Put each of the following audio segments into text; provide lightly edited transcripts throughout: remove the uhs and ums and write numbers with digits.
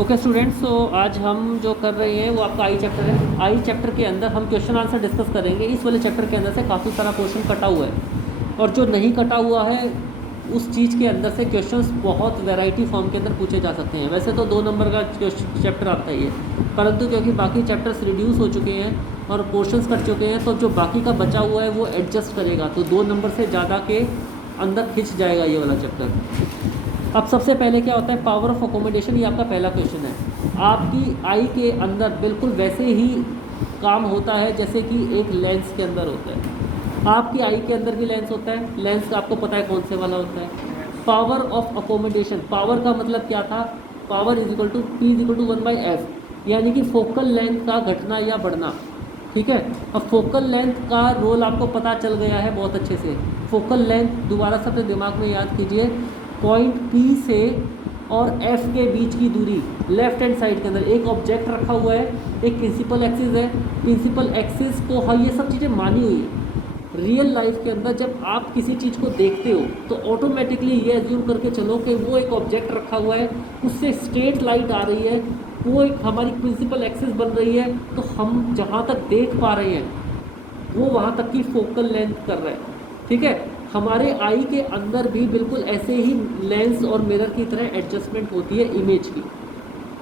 Okay students, तो आज हम जो कर रहे हैं वो आपका आई चैप्टर है। आई चैप्टर के अंदर हम क्वेश्चन आंसर डिस्कस करेंगे। इस वाले चैप्टर के अंदर से काफ़ी सारा क्वेश्चन कटा हुआ है और जो नहीं कटा हुआ है उस चीज़ के अंदर से क्वेश्चंस बहुत वैरायटी फॉर्म के अंदर पूछे जा सकते हैं। वैसे तो 2 नंबर का चैप्टर आता ही है, परंतु क्योंकि बाकी चैप्टर्स रिड्यूस हो चुके हैं और पोर्शंस कट चुके हैं, तो जो बाकी का बचा हुआ है वो एडजस्ट करेगा, तो 2 नंबर से ज़्यादा के अंदर खिंच जाएगा ये वाला चैप्टर। अब सबसे पहले क्या होता है, पावर ऑफ अकोमोडेशन। ये आपका पहला क्वेश्चन है। आपकी आई के अंदर बिल्कुल वैसे ही काम होता है जैसे कि एक लेंस के अंदर होता है। आपकी आई के अंदर भी लेंस होता है। लेंस आपको पता है कौन से वाला होता है। पावर ऑफ अकोमोडेशन, पावर का मतलब क्या था, power is equal to P is equal to 1/f, यानी कि फोकल लेंथ का घटना या बढ़ना। ठीक है, अब फोकल लेंथ का रोल आपको पता चल गया है बहुत अच्छे से। फोकल लेंथ दोबारा से अपने दिमाग में याद कीजिए, पॉइंट P से और F के बीच की दूरी। लेफ्ट हैंड साइड के अंदर एक ऑब्जेक्ट रखा हुआ है, एक प्रिंसिपल एक्सिस है। प्रिंसिपल एक्सिस को हाँ ये सब चीज़ें मानी हुई है। रियल लाइफ के अंदर जब आप किसी चीज़ को देखते हो तो ऑटोमेटिकली ये एज्यूम करके चलो कि वो एक ऑब्जेक्ट रखा हुआ है, उससे स्ट्रेट लाइट आ रही है, वो एक हमारी प्रिंसिपल एक्सिस बन रही है, तो हम जहाँ तक देख पा रहे हैं वो वहाँ तक की फोकल लेंथ कर रहा है। ठीक है, हमारे आई के अंदर भी बिल्कुल ऐसे ही लेंस और मिरर की तरह एडजस्टमेंट होती है इमेज की।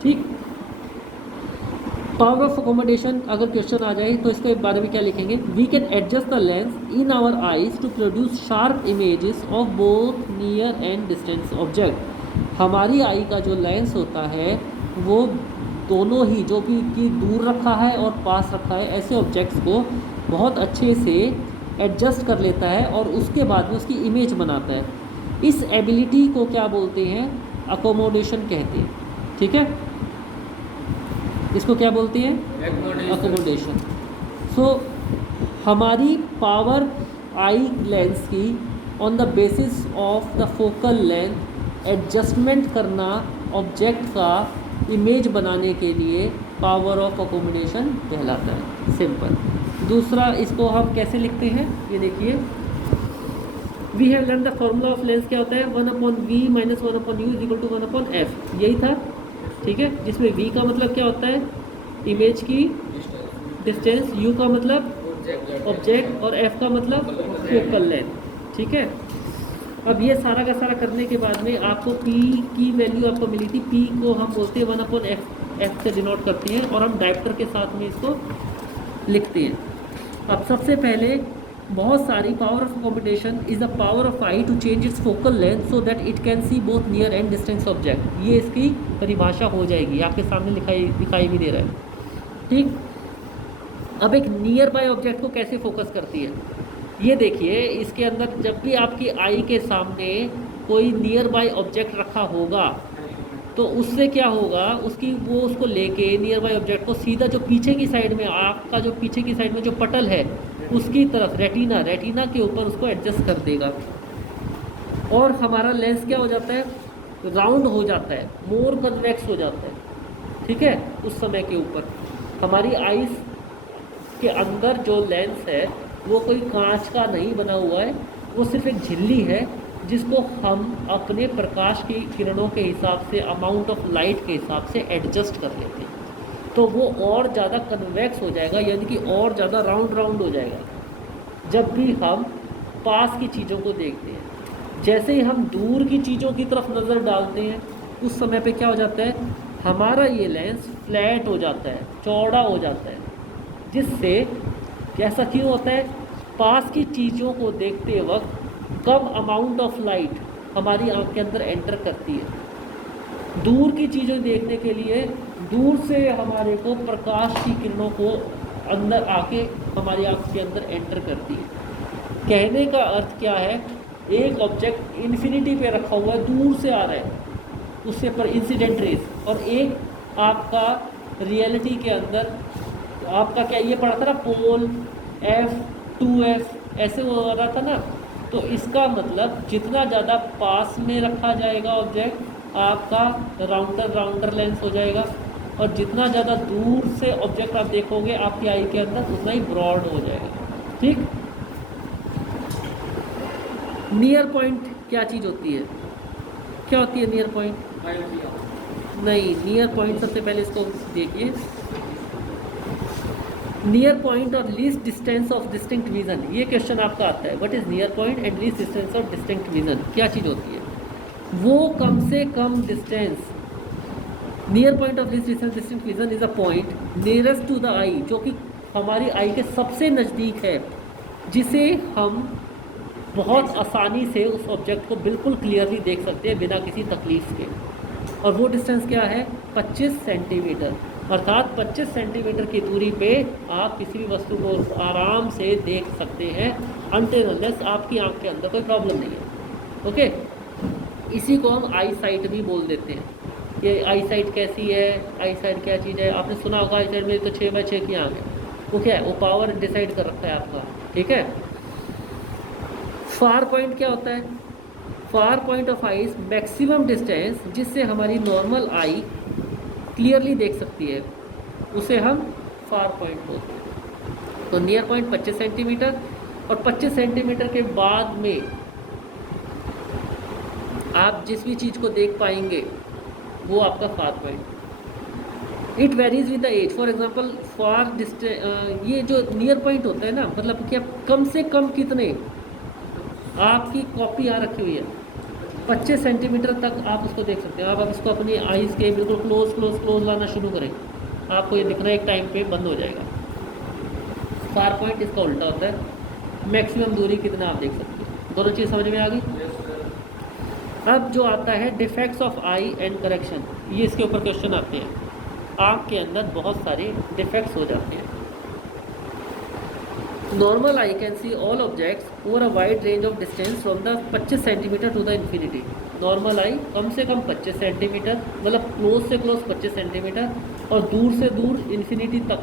ठीक, पावर ऑफ अकोमोडेशन अगर क्वेश्चन आ जाए तो इसके बारे में क्या लिखेंगे, we can adjust the lens in our eyes to produce sharp images of both near and distance object. हमारी आई का जो लेंस होता है वो दोनों ही, जो भी कि दूर रखा है और पास रखा है, ऐसे ऑब्जेक्ट्स को बहुत अच्छे से एडजस्ट कर लेता है और उसके बाद में उसकी इमेज बनाता है। इस एबिलिटी को क्या बोलते हैं, अकोमोडेशन कहते हैं। ठीक है, इसको क्या बोलते हैं, अकोमोडेशन। सो हमारी पावर आई लेंस की on the basis of the focal length adjustment करना ऑब्जेक्ट का इमेज बनाने के लिए पावर ऑफ अकोमोडेशन कहलाता है। सिंपल। दूसरा, इसको हम कैसे लिखते हैं, ये देखिए, we have learn the formula of lens. क्या होता है, 1/v minus 1/u is equal to 1/f, यही था। ठीक है, जिसमें v का मतलब क्या होता है, इमेज की डिस्टेंस, u का मतलब ऑब्जेक्ट और f का मतलब फोकल लेंथ। ठीक है, अब ये सारा का सारा करने के बाद में आपको p की वैल्यू आपको मिली थी। p को हम बोलते हैं 1/f से डिनोट करते हैं और हम डायप्टर के साथ में इसको लिखते हैं। अब सबसे पहले बहुत सारी power of accommodation is the power of eye to change its focal length so that it can see both near and distance object. ये इसकी परिभाषा हो जाएगी, आपके सामने दिखाई भी दे रहा है। ठीक, अब एक नियर बाय ऑब्जेक्ट को कैसे फोकस करती है, ये देखिए। इसके अंदर जब भी आपकी आई के सामने कोई नियर बाय ऑब्जेक्ट रखा होगा तो उससे क्या होगा, उसको लेके नियर बाय ऑब्जेक्ट को सीधा जो पीछे की साइड में, आपका जो पीछे की साइड में जो पटल है उसकी तरफ, रेटिना के ऊपर उसको एडजस्ट कर देगा और हमारा लेंस क्या हो जाता है, राउंड हो जाता है, मोर कन्वेक्स हो जाता है। ठीक है, उस समय के ऊपर हमारी आईज के अंदर जो लेंस है वो कोई कांच का नहीं बना हुआ है, वो सिर्फ एक झिल्ली है जिसको हम अपने प्रकाश की किरणों के हिसाब से, अमाउंट ऑफ लाइट के हिसाब से एडजस्ट कर लेते हैं, तो वो और ज़्यादा कन्वेक्स हो जाएगा, यानी कि और ज़्यादा राउंड हो जाएगा जब भी हम पास की चीज़ों को देखते हैं। जैसे ही हम दूर की चीज़ों की तरफ नज़र डालते हैं उस समय पे क्या हो जाता है, हमारा ये लेंस फ्लैट हो जाता है, चौड़ा हो जाता है। जिससे ऐसा क्यों होता है, पास की चीज़ों को देखते वक्त कम अमाउंट ऑफ लाइट हमारी आँख के अंदर एंटर करती है। दूर की चीज़ें देखने के लिए दूर से हमारे को प्रकाश की किरणों को अंदर आके हमारी आँख के अंदर एंटर करती है। कहने का अर्थ क्या है, एक ऑब्जेक्ट इन्फिनिटी पे रखा हुआ है, दूर से आ रहा है उससे पर इंसिडेंट रेज, और एक आपका रियलिटी के अंदर आपका क्या ये पड़ा था ना, पोल F2F ऐसे हो रहा था ना। तो इसका मतलब जितना ज़्यादा पास में रखा जाएगा ऑब्जेक्ट, आपका राउंडर लेंस हो जाएगा, और जितना ज़्यादा दूर से ऑब्जेक्ट आप देखोगे आपकी आई के अंदर उतना ही ब्रॉड हो जाएगा। ठीक, नियर पॉइंट क्या चीज़ होती है, क्या होती है नियर पॉइंट, नहीं, नियर पॉइंट सबसे पहले इसको देखिए। नियर पॉइंट और least distance of distinct vision, ये क्वेश्चन आपका आता है। What is near point and least distance of distinct vision, क्या चीज़ होती है? वो कम से कम distance, near point of least distance distinct vision is a point nearest to the eye, जो कि हमारी आई के सबसे नज़दीक है, जिसे हम बहुत आसानी से उस ऑब्जेक्ट को बिल्कुल क्लियरली देख सकते हैं बिना किसी तकलीफ के। और वो डिस्टेंस क्या है? 25 सेंटीमीटर। अर्थात 25 सेंटीमीटर की दूरी पे आप किसी भी वस्तु को आराम से देख सकते हैं, अनटिल अनलेस आपकी आंख के अंदर कोई प्रॉब्लम नहीं है। ओके, इसी को हम आई साइट भी बोल देते हैं। ये आई साइट कैसी है? आई साइट क्या चीज़ है? आपने सुना होगा आई साइट में तो 6/6 की आंख है। वो क्या है? वो पावर डिसाइड कर रखा है आपका, ठीक है। फार पॉइंट क्या होता है? फार point of I maximum distance जिससे हमारी नॉर्मल आई क्लियरली देख सकती है, उसे हम फार पॉइंट बोलते हैं। तो नियर पॉइंट 25 सेंटीमीटर, और 25 सेंटीमीटर के बाद में आप जिस भी चीज़ को देख पाएंगे वो आपका far point. It varies with the age. For example far distance, ये जो नियर पॉइंट होता है ना, मतलब कि आप कम से कम कितने, आपकी कॉपी आ रखी हुई है 25 सेंटीमीटर तक आप उसको देख सकते हैं। आप इसको अपनी आईज़ के बिल्कुल क्लोज क्लोज क्लोज लाना शुरू करें, आपको ये दिखना एक टाइम पे बंद हो जाएगा। फार पॉइंट इसका उल्टा होता है, मैक्सिमम दूरी कितना आप देख सकते हैं। दोनों चीज़ समझ में आ गई? अब जो आता है defects of I and correction, ये इसके ऊपर क्वेश्चन आते हैं। आँख के अंदर बहुत सारे डिफेक्ट्स हो जाते हैं। Normal eye can see all objects over a wide range of distance from the 25 centimetre to the infinity. Normal eye कम से कम 25 सेंटीमीटर, मतलब क्लोज से क्लोज 25 सेंटीमीटर, और दूर से दूर इन्फिनिटी तक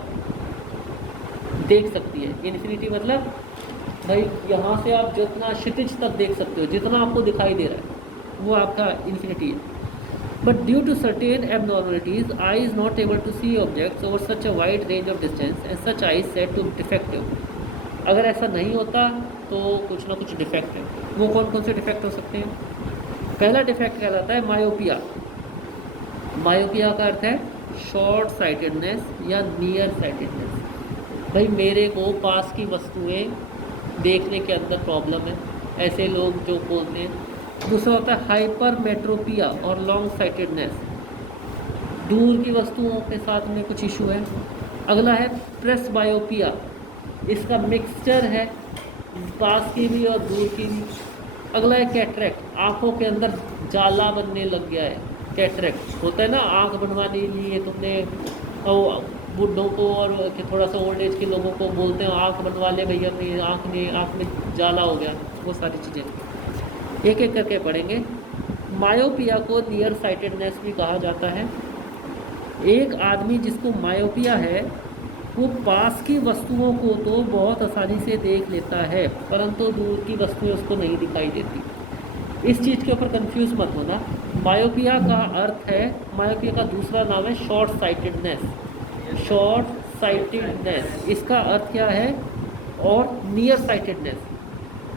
देख सकती है। इन्फिनिटी मतलब भाई यहाँ से आप जितना क्षितिज तक देख सकते हो, जितना आपको दिखाई दे रहा है वो आपका इन्फिनिटी है। But due to certain abnormalities eye is not able to see objects over such a wide range of distance and such eye said to defective. अगर ऐसा नहीं होता तो कुछ ना कुछ डिफेक्ट है। वो कौन कौन से डिफेक्ट हो सकते हैं? पहला डिफेक्ट कहलाता है मायोपिया। मायोपिया का अर्थ है शॉर्ट साइटेडनेस या नियर साइटेडनेस। भाई मेरे को पास की वस्तुएं देखने के अंदर प्रॉब्लम है, ऐसे लोग जो बोलते हैं। दूसरा होता है हाइपरमेट्रोपिया और लॉन्ग साइटेडनेस, दूर की वस्तुओं के साथ में कुछ इशू है। अगला है प्रेसबायोपिया, इसका मिक्सचर है पास की भी और दूर की भी। अगला है कैटरेक्ट, आँखों के अंदर जाला बनने लग गया है। कैटरेक्ट होता है ना, आँख बनवाने के लिए तुमने बूढ़ों को और थोड़ा सा ओल्ड एज के लोगों को बोलते हैं आँख बनवा ले भैया, अपनी आँख में जाला हो गया। वो सारी चीज़ें एक एक करके पढ़ेंगे। मायोपिया को नियर साइटेडनेस भी कहा जाता है। एक आदमी जिसको मायोपिया है वो पास की वस्तुओं को तो बहुत आसानी से देख लेता है, परंतु दूर की वस्तुएं उसको नहीं दिखाई देती। इस चीज़ के ऊपर कंफ्यूज मत होना। मायोपिया का अर्थ है, मायोपिया का दूसरा नाम है शॉर्ट साइटेडनेस। शॉर्ट साइटेडनेस इसका अर्थ क्या है? और नियर साइटेडनेस,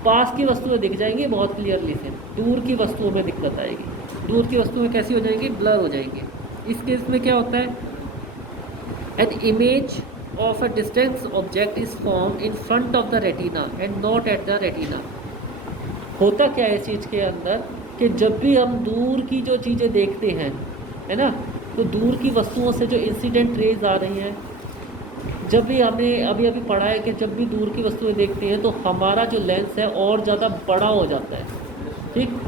पास की वस्तुएं दिख जाएंगी बहुत क्लियरली से, दूर की वस्तुओं में दिक्कत आएगी। दूर की वस्तुएं कैसी हो जाएंगी? ब्लर हो जाएंगी। इस केस में क्या होता है? An image of a distant object is formed in front of the retina and not at the retina। होता क्या है इस चीज़ के अंदर कि जब भी हम दूर की जो चीज़ें देखते हैं, है ना, तो दूर की वस्तुओं से जो इंसिडेंट रेज आ रही हैं, जब भी हमने अभी अभी पढ़ा है कि जब भी दूर की वस्तुएं देखते हैं तो हमारा जो लेंस है और ज़्यादा बड़ा हो जाता है। ठीक,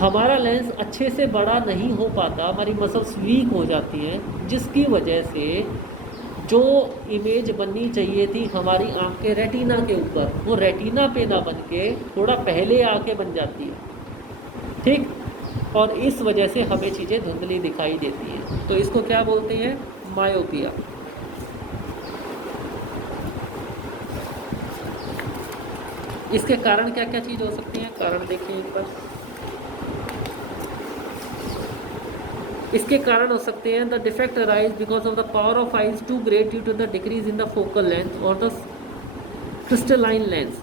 हमारा लेंस अच्छे से बड़ा नहीं हो पाता, हमारी मसल्स वीक हो जाती हैं, जिसकी वजह से जो इमेज बननी चाहिए थी हमारी आँख के रेटिना के ऊपर, वो रेटिना पे ना बन के थोड़ा पहले आके बन जाती है। ठीक, और इस वजह से हमें चीज़ें धुंधली दिखाई देती हैं। तो इसको क्या बोलते हैं? मायोपिया। इसके कारण क्या क्या चीज़ हो सकती है? कारण देखिए एक बार। इसके कारण हो सकते हैं the defect arise because of the power of eyes too great due to the decrease in the focal length और द क्रिस्टलाइन लेंस।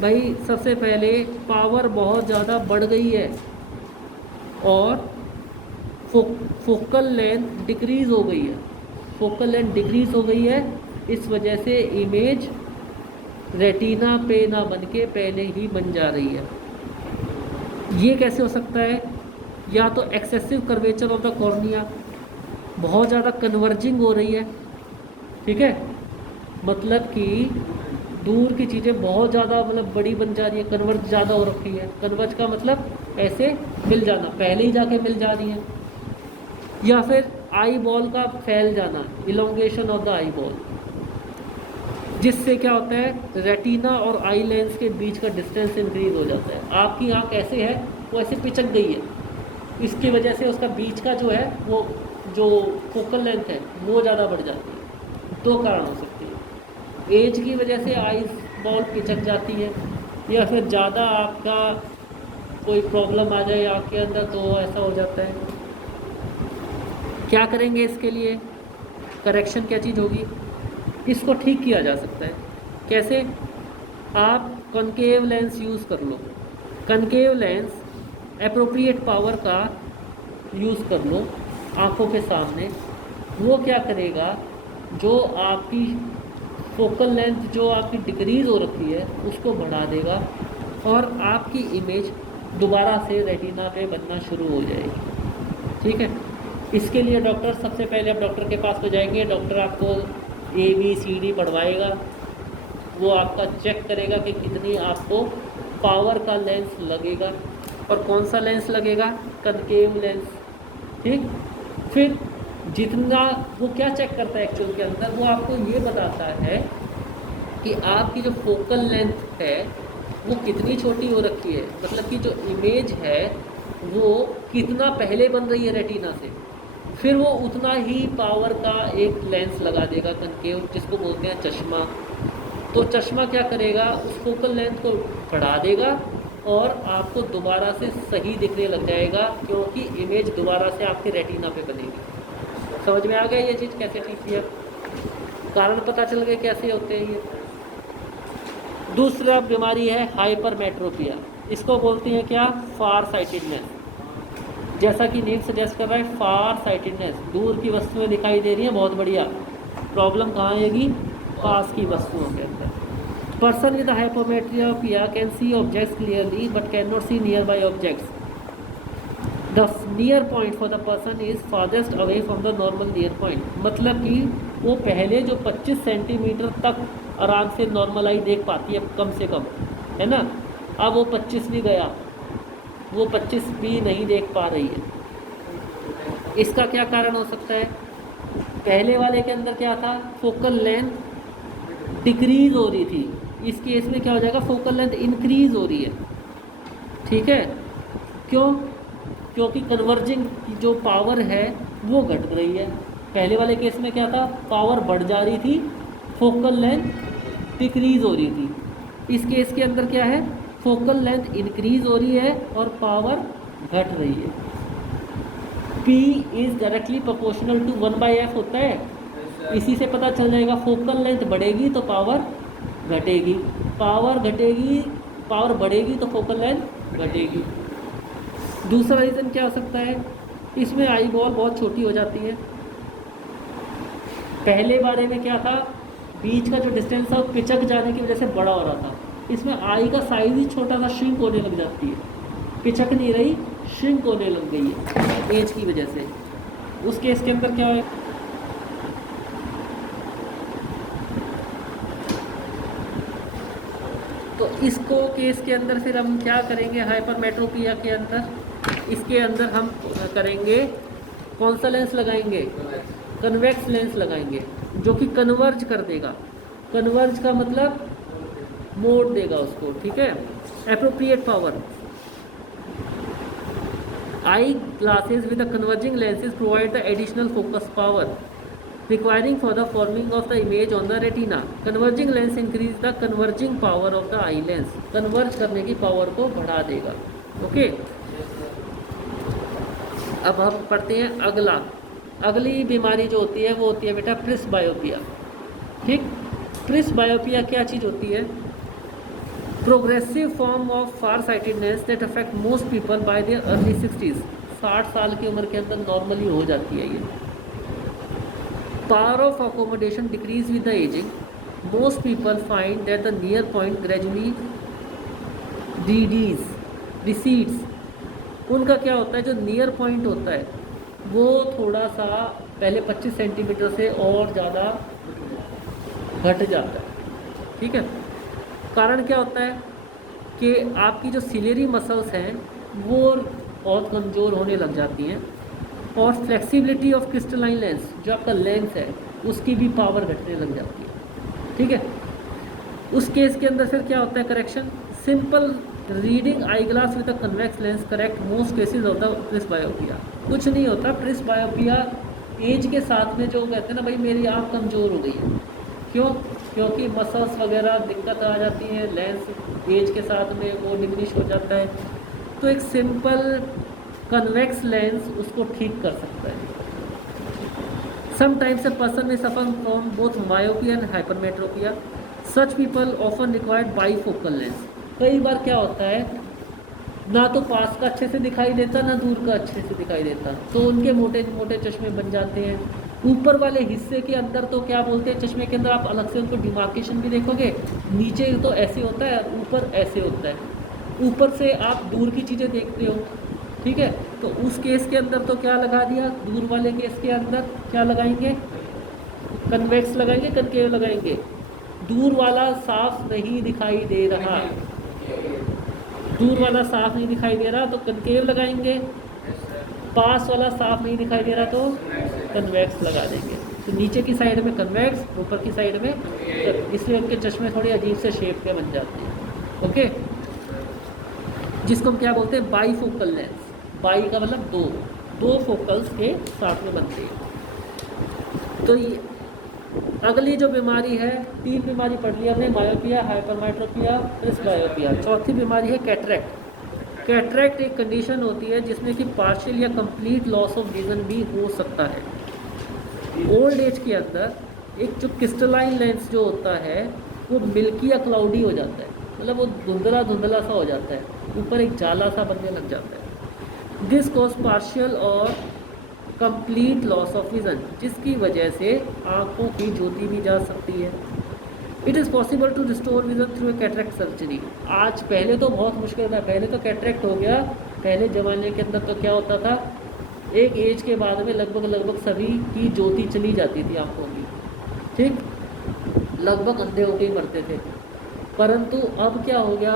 भाई सबसे पहले पावर बहुत ज़्यादा बढ़ गई है और फोकल लेंथ डिक्रीज हो गई है, फोकल लेंथ डिक्रीज हो गई है, इस वजह से इमेज रेटिना पे ना बन के पहले ही बन जा रही है। ये कैसे हो सकता है? या तो excessive curvature of the cornea, बहुत ज़्यादा कन्वर्जिंग हो रही है, ठीक है, मतलब कि दूर की चीज़ें बहुत ज़्यादा मतलब बड़ी बन जा रही है, कन्वर्ज ज़्यादा हो रखी है। कन्वर्ज का मतलब ऐसे मिल जाना, पहले ही जाके मिल जा रही है। या फिर आई बॉल का फैल जाना, elongation of the eye ball, जिससे क्या होता है रेटिना और आई लेंस के बीच का डिस्टेंस इंक्रीज हो जाता है। आपकी आँख ऐसे है, वो ऐसे पिचक गई है, इसकी वजह से उसका बीच का जो है वो जो फोकल लेंथ है वो ज़्यादा बढ़ जाती है। दो कारण हो सकते हैं, एज की वजह से आई बॉल पिचक जाती है, या फिर ज़्यादा आपका कोई प्रॉब्लम आ जाए आँख के अंदर तो ऐसा हो जाता है। क्या करेंगे इसके लिए? करेक्शन क्या चीज़ होगी? इसको ठीक किया जा सकता है। कैसे? आप कॉनकेव लेंस यूज़ कर लो, कॉनकेव लेंस एप्रोप्रिएट पावर का यूज़ कर लो आँखों के सामने। वो क्या करेगा, जो आपकी फोकल लेंथ जो आपकी डिक्रीज़ हो रखी है उसको बढ़ा देगा और आपकी इमेज दोबारा से रेटिना पे बनना शुरू हो जाएगी। ठीक है, इसके लिए डॉक्टर सबसे पहले आप डॉक्टर के पास तो जाएंगे, डॉक्टर आपको ABCD पढ़वाएगा, वो आपका चेक करेगा कि कितनी आपको पावर का लेंस लगेगा और कौन सा लेंस लगेगा, कनकेव लेंस। ठीक, फिर जितना वो क्या चेक करता है एक्चुअल के अंदर, वो आपको ये बताता है कि आपकी जो फोकल लेंथ है वो कितनी छोटी हो रखी है, मतलब कि जो इमेज है वो कितना पहले बन रही है रेटिना से। फिर वो उतना ही पावर का एक लेंस लगा देगा कनकेव, जिसको बोलते हैं चश्मा। तो चश्मा क्या करेगा, उस फोकल लेंथ को बढ़ा देगा और आपको दोबारा से सही दिखने लग जाएगा, क्योंकि इमेज दोबारा से आपके रेटिना पे बनेगी। समझ में आ गया ये चीज़ कैसे ठीक है? कारण पता चल गया कैसे होते हैं ये। दूसरा बीमारी है हाइपरमेट्रोपिया, इसको बोलते हैं क्या, फार साइटेडनेस। जैसा कि नेम सजेस्ट कर रहा है, फार साइटेडनेस, दूर की वस्तुएं दिखाई दे रही हैं, बहुत बढ़िया। प्रॉब्लम कहाँ आएगी, पास की वस्तुओं के अंदर। Person with hypermetropia can see objects clearly but can not see nearby objects. The near point for the person is farthest away from the normal near point, मतलब कि वो पहले जो 25 सेंटीमीटर तक आराम से नॉर्मल आई देख पाती है कम से कम, है ना, अब वो 25 भी गया, वो 25 भी नहीं देख पा रही है। इसका क्या कारण हो सकता है? पहले वाले के अंदर क्या था, फोकल लेंथ डिक्रीज हो रही थी, इस केस में क्या हो जाएगा, फोकल लेंथ इंक्रीज हो रही है। ठीक है, क्यों? क्योंकि कन्वर्जिंग जो पावर है वो घट रही है। पहले वाले केस में क्या था, पावर बढ़ जा रही थी, फोकल लेंथ डिक्रीज हो रही थी। इस केस के अंदर क्या है, फोकल लेंथ इंक्रीज हो रही है और पावर घट रही है। P is directly proportional to 1/f होता है, इसी से पता चल जाएगा फोकल लेंथ बढ़ेगी तो पावर घटेगी, पावर घटेगी, पावर बढ़ेगी तो फोकल लेंथ घटेगी। दूसरा रीज़न क्या हो सकता है, इसमें आई बॉल बहुत छोटी हो जाती है। पहले बारे में क्या था, बीच का जो डिस्टेंस था वो पिचक जाने की वजह से बड़ा हो रहा था, इसमें आई का साइज ही छोटा सा श्रिंक होने लग जाती है, पिचक नहीं रही, श्रिंक होने लग गई है एज की वजह से। उस केस के अंदर क्या है, तो इसको केस के अंदर फिर हम क्या करेंगे, हाइपरमेट्रोपिया के अंदर, इसके अंदर हम करेंगे कौन सा लेंस लगाएंगे, कन्वेक्स लेंस लगाएंगे, जो कि कन्वर्ज कर देगा। कन्वर्ज का मतलब मोड़ देगा उसको, ठीक है। Appropriate power, eye glasses with the converging lenses provide the additional focus power requiring for the forming of the image on the retina. Converging lens increase the converging power of the eye lens. Converge करने की power को बढ़ा देगा। Okay, अब हम पढ़ते हैं अगला। अगली बीमारी जो होती है वो होती है बेटा प्रिस्बायोपिया। ठीक, प्रिस्बायोपिया क्या चीज़ होती है, progressive form of far sightedness that affect most people bye their early 60s। 60 साल की उम्र के अंदर नॉर्मली हो जाती है ये। Power of accommodation decrease with the ageing, most people find that the near point gradually recedes. उनका क्या होता है, जो नियर पॉइंट होता है वो थोड़ा सा पहले 25 सेंटीमीटर से और ज़्यादा घट जाता है। ठीक है, कारण क्या होता है कि आपकी जो सिलेरी मसल्स हैं वो बहुत कमज़ोर होने लग जाती हैं, और फ्लेक्सिबिलिटी ऑफ क्रिस्टलाइन लेंस, जो आपका लेंस है उसकी भी पावर घटने लग जाती है। ठीक है, उस केस के अंदर फिर क्या होता है correction, simple reading eye glass with a convex lens correct most cases of the presbyopia. कुछ नहीं होता, प्रिस्बायोपिया एज के साथ में जो कहते हैं ना भाई मेरी आँख कमज़ोर हो गई है, क्यों, क्योंकि मसल्स वगैरह दिक्कत आ जाती है, लेंस एज के साथ में वो डिमिनिश हो जाता है, तो एक सिंपल कन्वेक्स लेंस उसको ठीक कर सकता है। समटाइम्स अ पर्सन में suffer from both myopia and hypermetropia, such people often required bifocal lens. कई बार क्या होता है, ना तो पास का अच्छे से दिखाई देता ना दूर का अच्छे से दिखाई देता, तो उनके मोटे मोटे चश्मे बन जाते हैं। ऊपर वाले हिस्से के अंदर तो क्या बोलते हैं, चश्मे के अंदर आप अलग से उनको डिमार्केशन भी देखोगे, नीचे तो ऐसे होता है और ऊपर ऐसे होता है, ऊपर से आप दूर की चीज़ें देखते हो। ठीक है, तो उस केस के अंदर तो क्या लगा दिया, दूर वाले केस के अंदर क्या लगाएंगे, कन्वेक्स लगाएंगे, कनकेव लगाएंगे। दूर वाला साफ नहीं दिखाई दे रहा, दूर वाला साफ नहीं दिखाई दे रहा तो कनकेव लगाएंगे, पास वाला साफ नहीं दिखाई दे रहा तो कन्वेक्स लगा देंगे। तो नीचे की साइड में कन्वेक्स, ऊपर की साइड में, इसलिए उनके चश्मे थोड़े अजीब से शेप के बन जाते हैं। ओके, जिसको हम क्या बोलते हैं, बाईफोकल लेंस। बाई का मतलब दो फोकल्स के साथ में बनते हैं। तो ये अगली जो बीमारी है, 3 बीमारी पढ़ लिया हमने, मायोपिया, हाइपरमेट्रोपिया, प्रिस्बायोपिया। चौथी बीमारी है कैटरेक्ट। कैटरेक्ट एक कंडीशन होती है जिसमें कि पार्शियल या कंप्लीट लॉस ऑफ विजन भी हो सकता है। ओल्ड एज के अंदर एक जो क्रिस्टलाइन लेंस जो होता है वो मिल्की या क्लाउडी हो जाता है, मतलब वो धुंधला धुंधला सा हो जाता है, ऊपर एक जाला सा बनने लग जाता है। दिस कॉज पार्शियल और कंप्लीट लॉस ऑफ विजन, जिसकी वजह से आँखों की ज्योति भी जा सकती है। It is possible to restore vision through a cataract surgery. आज पहले तो बहुत मुश्किल था, पहले तो कैटरेक्ट हो गया, पहले ज़माने के अंदर तो क्या होता था, एक एज के बाद में लगभग सभी की ज्योति चली जाती थी आँखों की। ठीक, लगभग अंधे होकर ही मरते थे। परंतु अब क्या हो गया,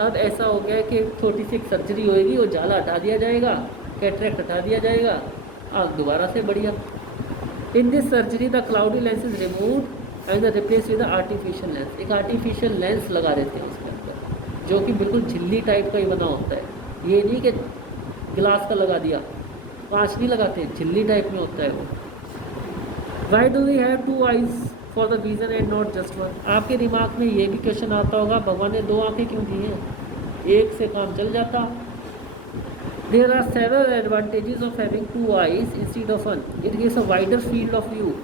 अब ऐसा हो गया कि छोटी सी एक सर्जरी होएगी, वो जाला हटा दिया जाएगा, कैटरेक्ट हटा दिया जाएगा, आँख दोबारा से बढ़िया। In this surgery the cloudy lens is removed and replace with artificial lens. एक आर्टिफिशियल लेंस लगा देते हैं उसके अंदर, जो कि बिल्कुल झिल्ली टाइप का ही बना होता है। ये नहीं कि गिलास का लगा दिया, कांच नहीं लगाते, झिल्ली टाइप में होता है वो। Why do we have 2 eyes for the vision and not just one. आपके दिमाग में ये भी क्वेश्चन आता होगा, भगवान ने 2 आँखें क्यों दी हैं, एक से काम चल जाता। There are several advantages of having 2 eyes instead of one. It gives a wider field of view.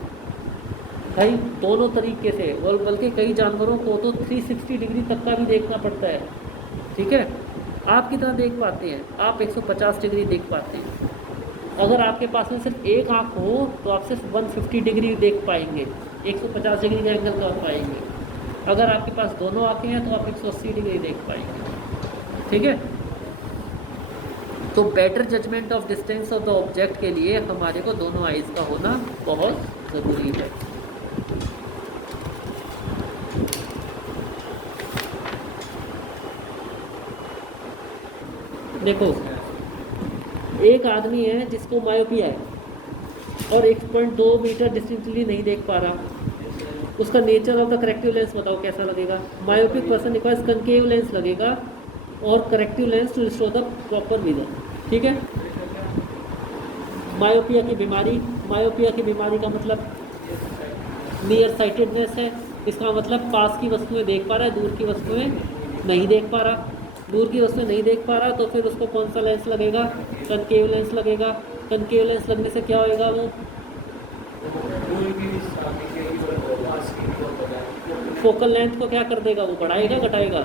भाई दोनों तरीके से, और बल्कि कई जानवरों को तो 360 डिग्री तक का भी देखना पड़ता है। ठीक है, आप कितना देख पाते हैं, आप 150 डिग्री देख पाते हैं। अगर आपके पास में सिर्फ एक आँख हो तो आप सिर्फ 150 डिग्री देख पाएंगे, 150 डिग्री का एंगल कर पाएंगे। अगर आपके पास दोनों आँखें हैं तो आप 180 डिग्री देख पाएंगे। ठीक है, तो better judgement of distance of the object के लिए हमारे को दोनों आइज़ का होना बहुत ज़रूरी है। देखो, एक आदमी है जिसको मायोपिया है और 1.2 मीटर डिस्टेंसली नहीं देख पा रहा, उसका nature of the corrective lens बताओ कैसा लगेगा। Myopic person requires concave lens लगेगा और corrective lens to restore the proper vision. ठीक है, मायोपिया की बीमारी का मतलब नियर साइटेडनेस है। इसका मतलब पास की वस्तुएं देख पा रहा है, दूर की वस्तुएं नहीं देख पा रहा। दूर की वस्तुएं नहीं देख पा रहा तो फिर उसको कौन सा लेंस लगेगा, कनकेव लेंस लगेगा। कनकेव लेंस लगने से क्या होएगा, वो फोकल लेंथ को क्या कर देगा, वो बढ़ाएगा घटाएगा,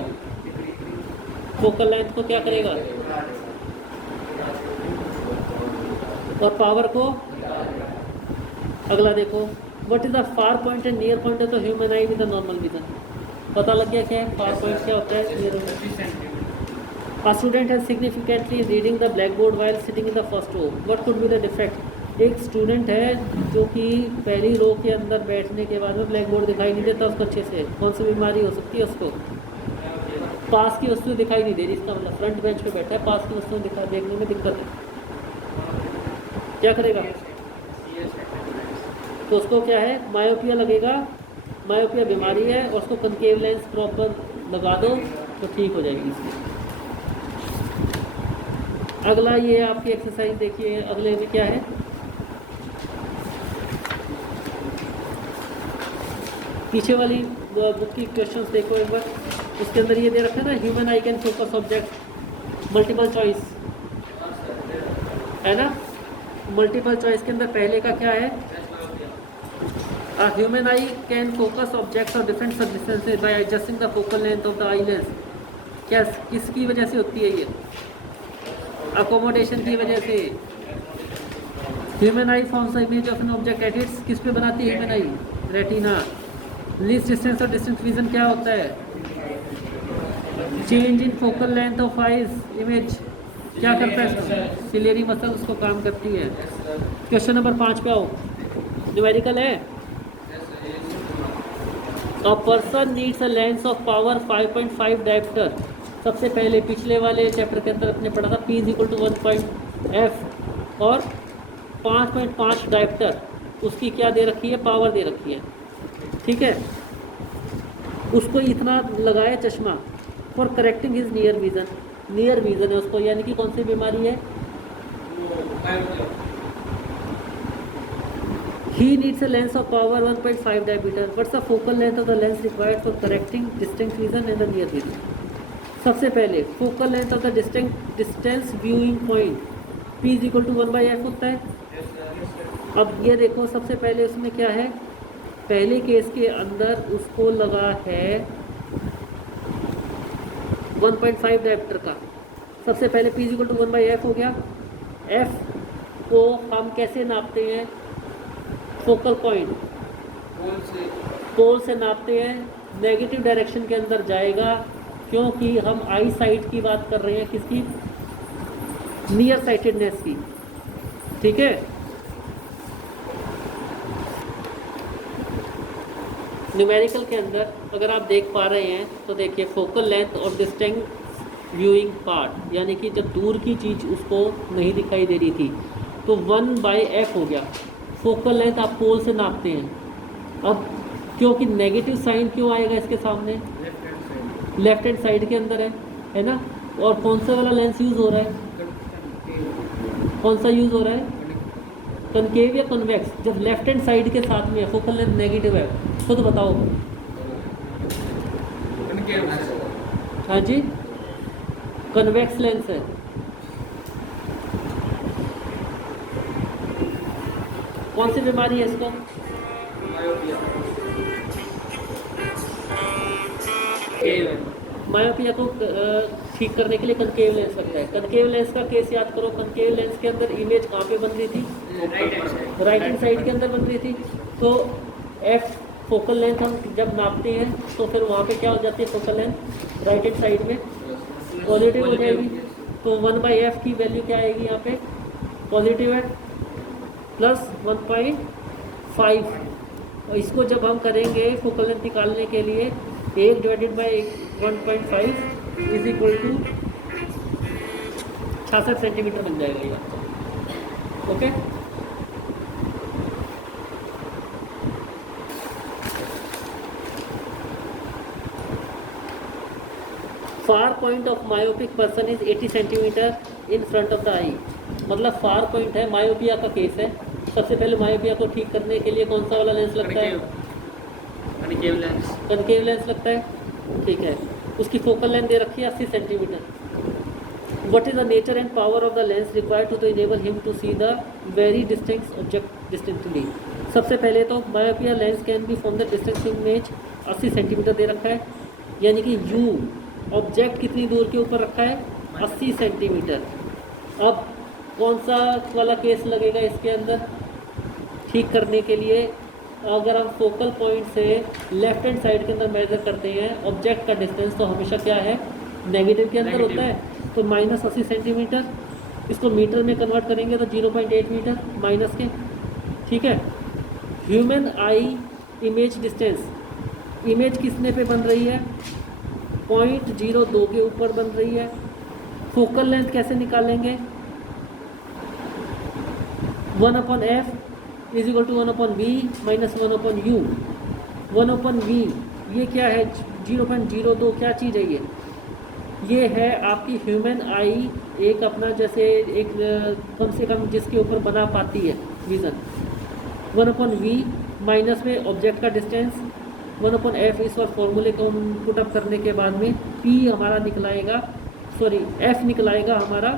फोकल लेंथ को क्या करेगा, और पावर को अगला देखो, what is the far point and near point of the human I with the normal vision. पता लग गया क्या है फार पॉइंट क्या होता है। A student has significantly reading the blackboard while sitting in the first row. What could be the defect? एक student है जो कि पहली रो के अंदर बैठने के बाद में ब्लैक बोर्ड दिखाई नहीं देता उसको अच्छे से, कौन सी बीमारी हो सकती है उसको? पास की वस्तु दिखाई नहीं दे रही, इसका मतलब फ्रंट बेंच पे बैठा है, पास की वस्तुएं दिखा देखने में दिक्कत है, क्या करेगा? तो उसको क्या है, मायोपिया लगेगा, मायोपिया बीमारी है, और उसको कनकेव लेंस प्रॉपर लगा दो तो ठीक हो जाएगी इसकी। अगला ये आपकी एक्सरसाइज देखिए, अगले में क्या है, पीछे वाली बुक की क्वेश्चंस देखो एक बार, उसके अंदर ये दे रखा है ना, human eye can focus object, multiple choice है ना। मल्टीपल चॉइस के अंदर पहले का क्या है, human eye can focus objects of different सब distances by adjusting the focal length of the eye lens. क्या किसकी वजह से होती है ये? अकोमोडेशन की वजह से। Human I forms the image of an object at its, किस पे बनाती है ह्यूमन आई? रेटिना। लीस्ट डिस्टेंस और डिस्टेंस विजन क्या होता है? Change in focal length of eyes image क्या करता है? सिलेरी मसल उसको काम करती है। क्वेश्चन नंबर 5 पे आओ, न्यूमेरिकल है। A person needs a lens of power 5.5 dioptre. सबसे पहले पिछले वाले चैप्टर के अंदर अपने पढ़ा था P = 1.f और 5.5 डायप्टर, उसकी क्या दे रखी है? पावर दे रखी है, ठीक है। उसको इतना लगाया चश्मा for correcting his near vision, near vision है उसको, यानी कि कौन सी बीमारी है? He needs a lens of power 1.5 diameter. What's the focal length of the lens required for correcting distinct vision and the near vision? सबसे पहले focal length of the distance viewing point P = 1/f होता है। अब ये देखो, सबसे पहले उसमें क्या है, पहले केस के अंदर उसको लगा है 1.5 डायप्टर का। सबसे पहले P = 1/f हो गया। f को हम कैसे नापते हैं? फोकल पॉइंट पोल से नापते हैं, नेगेटिव डायरेक्शन के अंदर जाएगा, क्योंकि हम आई साइट की बात कर रहे हैं, किसकी? नियर साइटेडनेस की, ठीक है। न्यूमेरिकल के अंदर अगर आप देख पा रहे हैं तो देखिए, फोकल लेंथ और डिस्टिंक्ट व्यूइंग पार्ट, यानी कि जब दूर की चीज़ उसको नहीं दिखाई दे रही थी तो 1/f हो गया। फोकल लेंथ आप पोल से नापते हैं। अब क्योंकि नेगेटिव साइन क्यों आएगा इसके सामने? लेफ्ट हैंड साइड के अंदर है ना। और कौन सा वाला लेंस यूज़ हो रहा है? कौन सा यूज़ हो रहा है? कनकेव या कन्वेक्स? जब लेफ्ट हैंड साइड के साथ में फोकल लेंथ नेगेटिव है, खुद बताओ। हाँ जी, कन्वेक्स लेंस है। कौन सी बीमारी है इसको? मायोपिया को ठीक करने के लिए कनकेव लेंस लगता है। कनकेव लेंस का केस याद करो, कनकेव लेंस के अंदर इमेज कहाँ पे बन रही थी? राइट हैंड साइड के अंदर बन रही थी। तो f फोकल लेंथ हम जब नापते हैं तो फिर वहाँ पे क्या हो जाती है? Focal length right hand side में पॉजिटिव हो जाएगी। तो 1/f की वैल्यू क्या आएगी यहाँ पे? पॉजिटिव है, प्लस 1.5। और इसको जब हम करेंगे फोकल लेंथ निकालने के लिए, 1 / 1.5 = 66 सेंटीमीटर बन जाएगा ये, okay. Far point of myopic person is 80 centimetre in front of the eye. मतलब फार पॉइंट है, मायोपिया का केस है। सबसे पहले मायोपिया को ठीक करने के लिए कौन सा वाला लेंस लगता है? Concave lens. कनकेव लेंस लगता है, ठीक है। उसकी फोकल लेंथ दे रखी है 80 centimetre. What is the nature and power of the lens required to enable him to see the very distinct object distinctly. सबसे पहले तो myopia lens can be from the distance image 80 centimetre दे रखा है, यानी कि यू ऑब्जेक्ट कितनी दूर के ऊपर रखा है? 80 सेंटीमीटर। अब कौन सा वाला केस लगेगा इसके अंदर ठीक करने के लिए? अगर हम फोकल पॉइंट से लेफ्ट हैंड साइड के अंदर मेजर करते हैं ऑब्जेक्ट का डिस्टेंस, तो हमेशा क्या है, नेगेटिव के अंदर होता है। तो -80 सेंटीमीटर, इसको मीटर में कन्वर्ट करेंगे तो 0.8 मीटर माइनस के, ठीक है। ह्यूमन आई इमेज डिस्टेंस, इमेज किसने पे बन रही है, 0.02 के ऊपर बन रही है। फोकल लेंथ कैसे निकालेंगे, 1/f is equal to 1/v minus 1/u। 1/v ये क्या है, 0.02 क्या चीज़ है ये है आपकी ह्यूमन आई, एक अपना जैसे एक कम से कम जिसके ऊपर बना पाती है विज़न। 1/v माइनस में ऑब्जेक्ट का डिस्टेंस, 1/f इस और फॉर्मूले को हम पुट अप करने के बाद में p हमारा निकलाएगा, सॉरी f निकलाएगा हमारा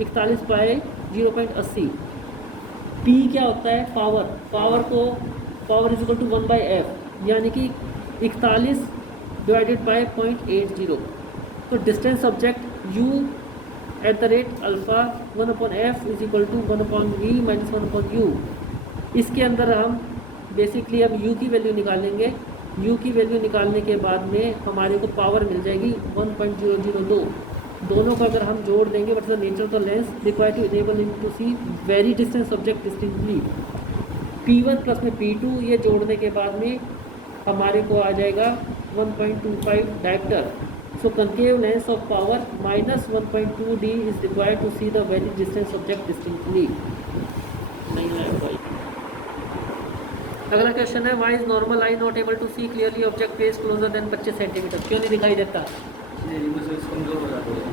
41/0.80। p क्या होता है, पावर को power is equal to 1/f, यानी कि 41 डिवाइडेड बाय 0.80। तो distance object u at the rate alpha 1/f is equal to 1/v minus 1/u। इसके अंदर हम बेसिकली अब u की वैल्यू निकालेंगे। u की वैल्यू निकालने के बाद में हमारे को पावर मिल जाएगी 1.002। दोनों को अगर हम जोड़ देंगे, what is the nature of the lens required to enable him to see very distance object distinctly, p1 plus में p2, ये जोड़ने के बाद में हमारे को आ जाएगा 1.25 dioptre. So concave lens of power minus 1.2d is required to see the very distance object distinctly. अगला क्वेश्चन है, why is normal eye not able to see clearly object face closer than 25 centimetre, क्यों नहीं दिखाई देता?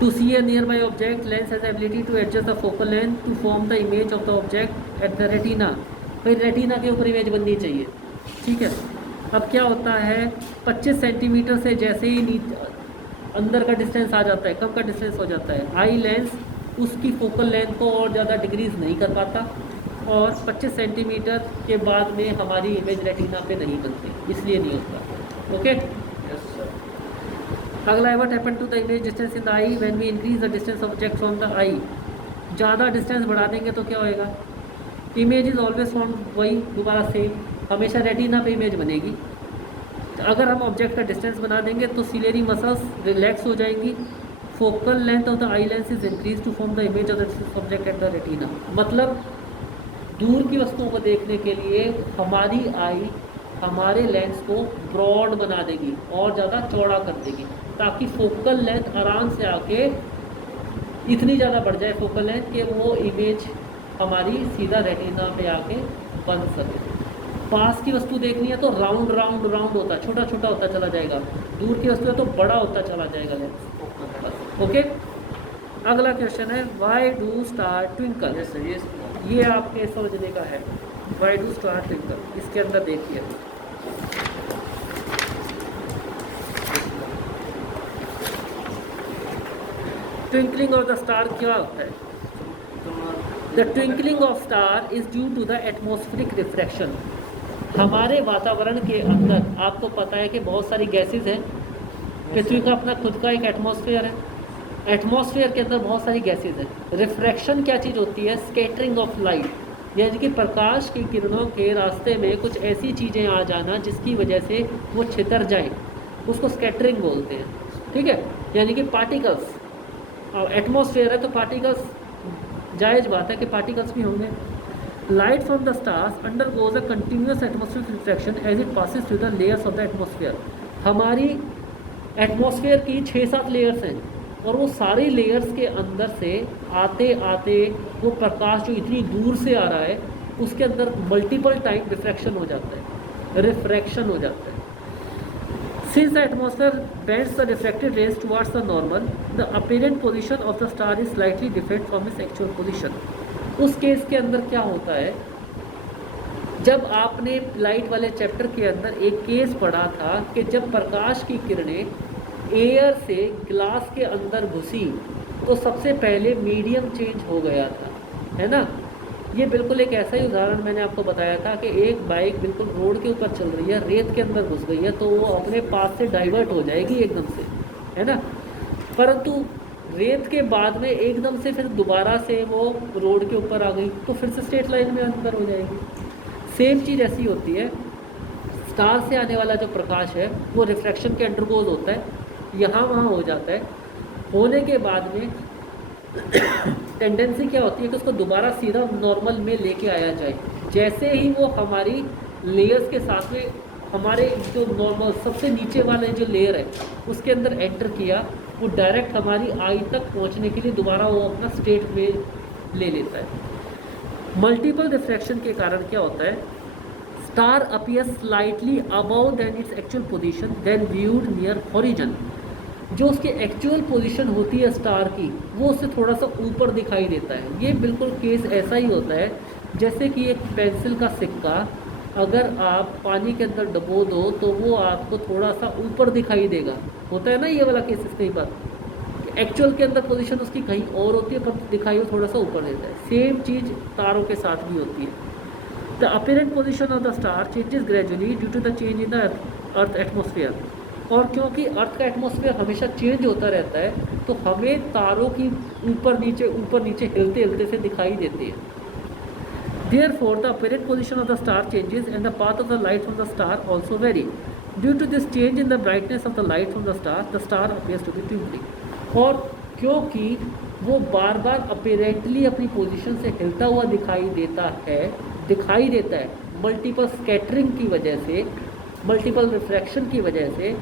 To see a nearby object, lens has the ability to adjust the focal length to form the image of the object at the retina। भाई retina के ऊपर image बननी चाहिए, ठीक है। अब क्या होता है, 25 सेंटीमीटर से जैसे ही अंदर का डिस्टेंस आ जाता है, कम का डिस्टेंस हो जाता है, आई लेंस उसकी फोकल लेंथ को और ज़्यादा डिक्रीज नहीं कर पाता, और 25 सेंटीमीटर के बाद में हमारी इमेज रेटिना पे नहीं बनती, इसलिए नहीं होता। ओके, अगला, what happen to the image distance in the eye when we increase the distance object from the eye. ज़्यादा डिस्टेंस बढ़ा देंगे तो क्या होएगा, इमेज इज ऑलवेज फॉर्म, वही दोबारा सेम, हमेशा रेटिना पे इमेज बनेगी। तो अगर हम ऑब्जेक्ट का डिस्टेंस बना देंगे तो सिलेरी मसल्स रिलैक्स हो जाएंगी, focal length of the eye lens is increase to form the image of the object at the retina. मतलब दूर की वस्तुओं को देखने के लिए हमारी आई हमारे लेंस को ब्रॉड बना देगी और ज़्यादा चौड़ा कर देगी, ताकि फोकल लेंथ आराम से आके इतनी ज़्यादा बढ़ जाए फोकल लेंथ कि वो इमेज हमारी सीधा रेटिना पे आके बन सके। पास की वस्तु देखनी है तो राउंड राउंड राउंड होता, छोटा छोटा होता चला जाएगा, दूर की वस्तु है तो बड़ा होता चला जाएगा लेंस। ओके, अगला क्वेश्चन है, वाई डू स्टार ट्विंकल। ये आपके समझने का है, वाई डू स्टार ट्विंकल। इसके अंदर देखिए, ट्विंकलिंग ऑफ द स्टार क्या होता है? The twinkling of star is due to the atmospheric refraction. हमारे वातावरण के अंदर आपको पता है कि बहुत सारी गैसेज हैं, पृथ्वी का अपना खुद का एक एटमॉस्फेयर है, एटमॉस्फेयर के अंदर बहुत सारी गैसेज हैं। रिफ्रैक्शन क्या चीज़ होती है, स्कैटरिंग ऑफ लाइट, यानी कि प्रकाश की किरणों के रास्ते में कुछ ऐसी चीज़ें आ जाना जिसकी वजह से वो छितर जाए, उसको स्कैटरिंग बोलते हैं, ठीक है। यानी कि पार्टिकल्स, और एटमॉस्फेयर है तो पार्टिकल्स, जायज़ बात है कि पार्टिकल्स भी होंगे। Light from the stars undergoes a continuous atmospheric refraction as it passes through the layers of the atmosphere. हमारी एटमॉस्फेयर की 6-7 लेयर्स हैं, और वो सारी लेयर्स के अंदर से आते आते वो प्रकाश जो इतनी दूर से आ रहा है उसके अंदर मल्टीपल टाइम रिफ्रैक्शन हो जाता है, रिफ्रैक्शन हो जाता है। Since the atmosphere bends the refracted rays towards the normal, the apparent position of the star is slightly different from its actual position। उस केस के अंदर क्या होता है, जब आपने लाइट वाले चैप्टर के अंदर एक केस पढ़ा था कि जब प्रकाश की किरणें एयर से ग्लास के अंदर घुसी तो सबसे पहले मीडियम चेंज हो गया था, है ना। ये बिल्कुल एक ऐसा ही उदाहरण मैंने आपको बताया था कि एक बाइक बिल्कुल रोड के ऊपर चल रही है, रेत के अंदर घुस गई है तो वो अपने पास से डाइवर्ट हो जाएगी एकदम से, है ना। परंतु रेत के बाद में एकदम से फिर दोबारा से वो रोड के ऊपर आ गई तो फिर से स्ट्रेट लाइन में अंदर हो जाएगी। सेम चीज़ ऐसी होती है, स्टार से आने वाला जो प्रकाश है वो रिफ्रैक्शन के अंडरगोज होता है, यहाँ वहाँ हो जाता है। होने के बाद में टेंडेंसी क्या होती है कि उसको दोबारा सीधा नॉर्मल में लेके आया जाए। जैसे ही वो हमारी लेयर्स के साथ में हमारे जो नॉर्मल सबसे नीचे वाले जो लेयर है उसके अंदर एंटर किया, वो डायरेक्ट हमारी आई तक पहुंचने के लिए दोबारा वो अपना स्टेट में ले लेता है। मल्टीपल रिफ्रैक्शन के कारण क्या होता है, star appears slightly above than its actual position then viewed near horizon. जो उसकी एक्चुअल पोजीशन होती है स्टार की, वो उससे थोड़ा सा ऊपर दिखाई देता है। ये बिल्कुल केस ऐसा ही होता है जैसे कि एक पेंसिल का सिक्का अगर आप पानी के अंदर डुबो दो तो वो आपको थोड़ा सा ऊपर दिखाई देगा। होता है ना ये वाला केस कई बार, एक्चुअल के अंदर पोजीशन उसकी कहीं और होती है पर दिखाई वो थोड़ा सा ऊपर देता है। सेम चीज़ तारों के साथ भी होती है। The apparent position of the star changes gradually due to the change in the earth atmosphere. और क्योंकि अर्थ का एटमॉस्फेयर हमेशा चेंज होता रहता है तो हमें तारों की ऊपर नीचे हिलते हिलते से दिखाई देते हैं। Therefore, the apparent position of the star changes and the path of the light from the star also vary. Due to this change in the brightness of the light from the star appears to be twinkling. और क्योंकि वो बार बार अपीरेंटली अपनी position से हिलता हुआ दिखाई देता है मल्टीपल स्कैटरिंग की वजह से, मल्टीपल रिफ्रैक्शन की वजह से,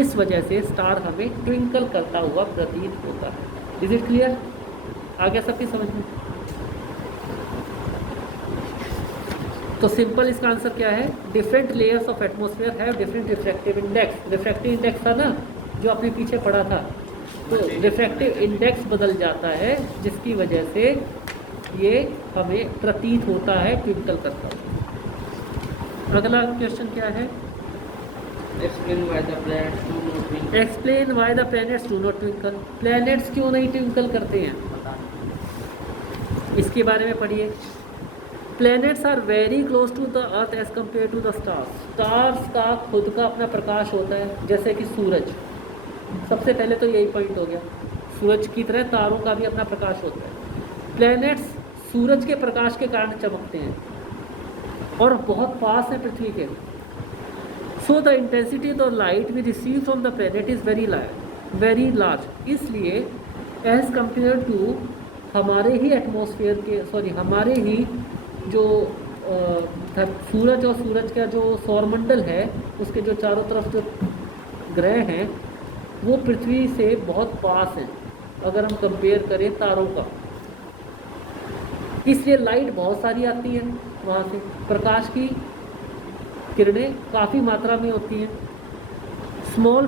इस वजह से स्टार हमें ट्विंकल करता हुआ प्रतीत होता है। Is it clear? आ गया सबकी समझ में? तो सिंपल इसका आंसर क्या है, different layers of atmosphere have different refractive index. Refractive index था ना जो अपने पीछे पड़ा था, तो रिफ्रैक्टिव इंडेक्स बदल जाता है जिसकी वजह से ये हमें प्रतीत होता है ट्विंकल करता है। अगला क्वेश्चन क्या है, Explain why the planets do not twinkle. Explain why the planets do not twinkle. Planets क्यों नहीं ट्विंकल करते हैं, पता नहीं। इसके बारे में पढ़िए। Planets are very close to the earth as compare to the stars. Stars का खुद का अपना प्रकाश होता है, जैसे कि सूरज। सबसे पहले तो यही पॉइंट हो गया, सूरज की तरह तारों का भी अपना प्रकाश होता है। प्लैनेट्स सूरज के प्रकाश के कारण चमकते हैं और बहुत पास है पृथ्वी के। So the intensity the light we receive from the planet is very large. इसलिए एज कम्पेयर टू हमारे ही एटमॉस्फेयर के हमारे ही जो सूरज और सूरज का जो सौरमंडल है उसके जो चारों तरफ जो ग्रह हैं वो पृथ्वी से बहुत पास हैं अगर हम कंपेयर करें तारों का। इसलिए लाइट बहुत सारी आती है वहाँ से, प्रकाश की किरणें काफ़ी मात्रा में होती हैं। स्मॉल